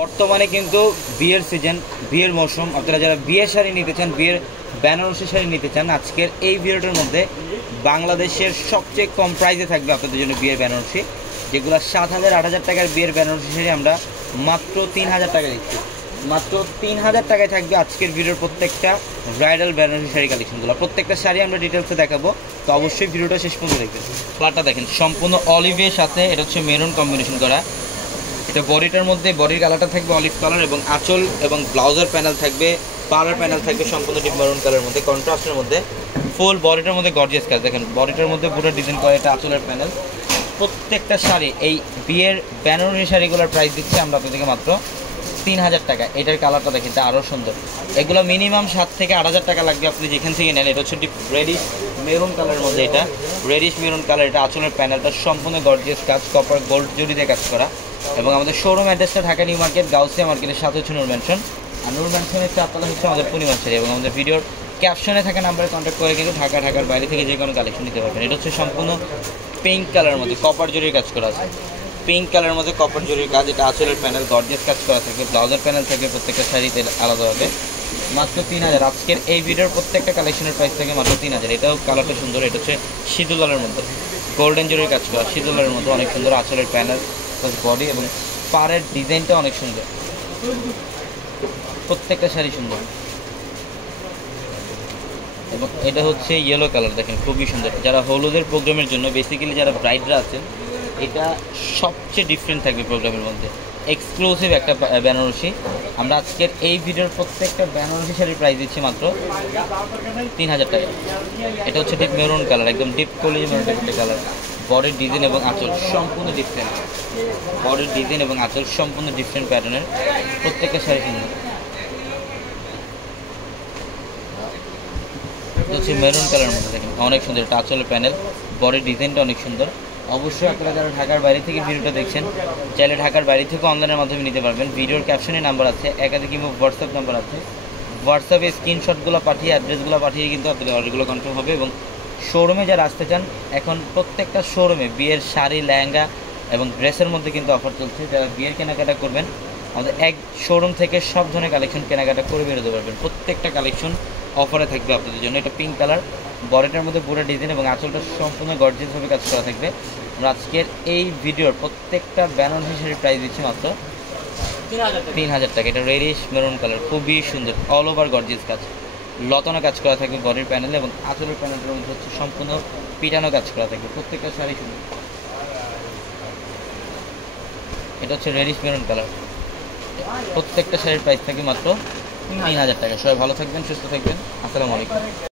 বর্তমানে কিন্তু বিয়ের সিজন, বিয়ের মৌসুম। আপনারা যারা বিয়ের শাড়ি নিতে চান, বিয়ের বেনারসি শাড়ি নিতে চান, আজকের এই ভিডিওটার মধ্যে বাংলাদেশের সবচেয়ে কম প্রাইসে থাকবে আপনাদের জন্য বিয়ের বেনারসি, যেগুলো 7,000 8,000 টাকার বিয়ের বেনারসি শাড়ি আমরা মাত্র 3,000 টাকা দিচ্ছি। মাত্র 3,000 টাকায় থাকবে আজকের ভিডিওর প্রত্যেকটা ব্রাইডাল বেনারসি শাড়ি কালেকশনগুলো। প্রত্যেকটা শাড়ি আমরা ডিটেলসে দেখাবো, তো অবশ্যই ভিডিওটা শেষ পর্যন্ত দেখবেন। কালারটা দেখেন, সম্পূর্ণ অলিভের সাথে এটা হচ্ছে মেরুন কম্বিনেশন করা। এটা বডিটার মধ্যে বডির কালারটা থাকবে অলিভ কালার, এবং আঁচল এবং ব্লাউজের প্যানেল থাকবে, পাড়ার প্যানেল থাকবে সম্পূর্ণ ডিপ মেরুন কালারের মধ্যে, কন্ট্রাস্টের মধ্যে। ফুল বডিটার মধ্যে গর্জিয়াস কাজ দেখেন, বডিটার মধ্যে পুরো ডিজাইন করা এটা আঁচলের প্যানেল। প্রত্যেকটা শাড়ি, এই বিয়ের বেনারসি শাড়িগুলোর প্রাইস দিচ্ছি আমরা আপনাদেরকে মাত্র 3,000 টাকা। এটার কালারটা দেখেন, এটা আরও সুন্দর। এগুলো মিনিমাম 7 থেকে 8,000 টাকা লাগবে আপনি যেখান থেকে নেন। এটা হচ্ছে ডিপ রেডিশ মেরুন কালারের মধ্যে, এটা রেডিশ মেরুন কালার। এটা আঁচলের প্যানেলটা সম্পূর্ণ গর্জিয়াস কাজ, কপার গোল্ড জরি দিয়ে কাজ করা। এবং আমাদের শোরুম অ্যাড্রেসটা ঢাকা নিউ মার্কেট, গাউসিয়া মার্কেটের সাথে হচ্ছে নূর ম্যানশন। আর নূর ম্যানশনের চারতলা হচ্ছে আমাদের পূর্ণিমা শাড়ি। এবং আমাদের ভিডিওর ক্যাপশনে থাকা নাম্বারে কন্ট্যাক্ট করে কিন্তু ঢাকার বাইরে থেকে যে কোনো কালেকশন নিতে পারবেন। এটা হচ্ছে সম্পূর্ণ পিঙ্ক কালারের মধ্যে কপার জরির কাজ করা আছে, পিঙ্ক কালারের মধ্যে কপার জরির কাজ। এটা আঁচলের প্যানেল গর্জিয়াস কাজ করা থাকবে, ব্লাউজের প্যানেল থাকবে প্রত্যেকটা শাড়িতে আলাদাভাবে। মাত্র 3,000। আজকের এই ভিডিওর প্রত্যেকটা কালেকশনের প্রাইস থাকে মাত্র 3,000। এটাও কালারটা সুন্দর, এটা হচ্ছে সিঁদুর মধ্যে গোল্ডেন জরির কাজ করা, সিঁদুরের মধ্যে অনেক সুন্দর। আঁচলের প্যানেল বডি এবং পাড়ের ডিজাইনটা অনেক সুন্দর, প্রত্যেকটা শাড়ি সুন্দর। এবং এটা হচ্ছে ইয়েলো কালার, দেখেন খুবই সুন্দর। যারা হলুদের প্রোগ্রামের জন্য, বেসিক্যালি যারা ব্রাইডরা আছেন, এটা সবচেয়ে ডিফারেন্ট থাকবে প্রোগ্রামের মধ্যে, এক্সক্লুসিভ একটা বেনারসি। আমরা আজকের এই ভিডিওর প্রত্যেকটা বেনারসি শাড়ির প্রাইস দিচ্ছি মাত্র 3,000 টাকা। এটা হচ্ছে ডিপ মেরুন কালার, একদম ডিপ কলিজ মেরুন একটা কালার। বডির ডিজাইন এবং আঁচল সম্পূর্ণ ডিফারেন্ট, বডির ডিজাইন এবং আঁচল সম্পূর্ণ ডিফারেন্ট প্যাটার্নের, প্রত্যেকটা শাড়ি সুন্দর। এটা হচ্ছে মেরুন কালারের মধ্যে, দেখেন অনেক সুন্দর। এটা আঁচলের প্যানেল, বডির ডিজাইনটা অনেক সুন্দর। অবশ্যই আপনারা যারা ঢাকার বাইরে থেকে ভিডিওটা দেখছেন, চাইলে ঢাকার বাইরে থেকে অনলাইনের মাধ্যমে নিতে পারবেন। ভিডিওর ক্যাপশনে নাম্বার আছে, একাধিক হোয়াটসঅ্যাপ নাম্বার আছে। হোয়াটসঅ্যাপে স্ক্রিনশটগুলো পাঠিয়ে, অ্যাড্রেসগুলো পাঠিয়ে কিন্তু আপনাদের অর্ডারগুলো কনফার্ম হবে। এবং শোরুমে যারা আসতে চান, এখন প্রত্যেকটা শোরুমে বিয়ের শাড়ি, লেহেঙ্গা এবং ড্রেসের মধ্যে কিন্তু অফার চলছে। যারা বিয়ের কেনাকাটা করবেন, আমাদের এক শোরুম থেকে সব ধরনের কালেকশন কেনাকাটা করে বেরোতে পারবেন। প্রত্যেকটা কালেকশন অফারে থাকবে আপনাদের জন্য। এটা পিঙ্ক কালার, বডিটার মধ্যে পুরো ডিজাইন এবং আঁচলটা সম্পূর্ণ গর্জিয়াসভাবে কাজ করা থাকবে। আমরা আজকের এই ভিডিওর প্রত্যেকটা বেনারসি শাড়ির প্রাইস দিচ্ছি মাত্র 3,000 টাকা। এটা রেডিশ মেরুন কালার, খুবই সুন্দর, অল ওভার গর্জিয়াস কাজ, লতানো কাজ করা থাকবে বডির প্যানেলে। এবং আঁচলের প্যানেলের মধ্যে হচ্ছে সম্পূর্ণ পিটানো কাজ করা থাকবে, প্রত্যেকটা শাড়ি সুন্দর। এটা হচ্ছে রেডিশ মেরুন কালার। প্রত্যেকটা শাড়ির প্রাইস থাকে মাত্র 3,000 টাকা। সবাই ভালো থাকবেন, সুস্থ থাকবেন। আসসালামু আলাইকুম।